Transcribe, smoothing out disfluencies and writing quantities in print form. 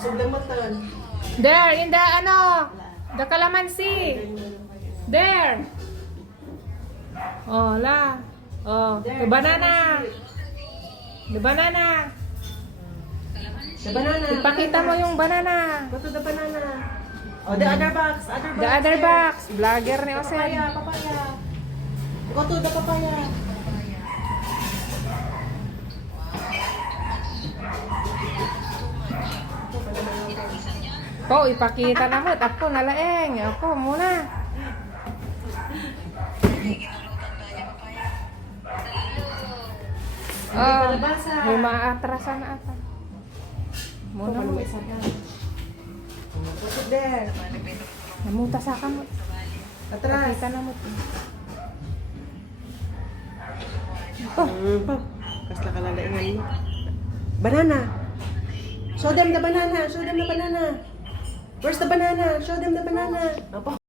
Sugdamatan. There, in the the calamansi. There. Oh, la. Oh, the banana. The banana. The banana. Ipakita mo yung banana. Go to the banana. Oh, the other box. The other box. Vlogger ni Jose. Papaya. Go to the papaya. Ko, ipakita na mo. Ako nalaeng. Ako muna. Oh, may maatrasan na ata. Muna mo. Go to there. Namuta sa kamot. Atras. Pakita na mo. Kas nakalalaingan mo. Banana. Show them the banana. Show them the banana. Where's the banana? Show them the banana. Apa?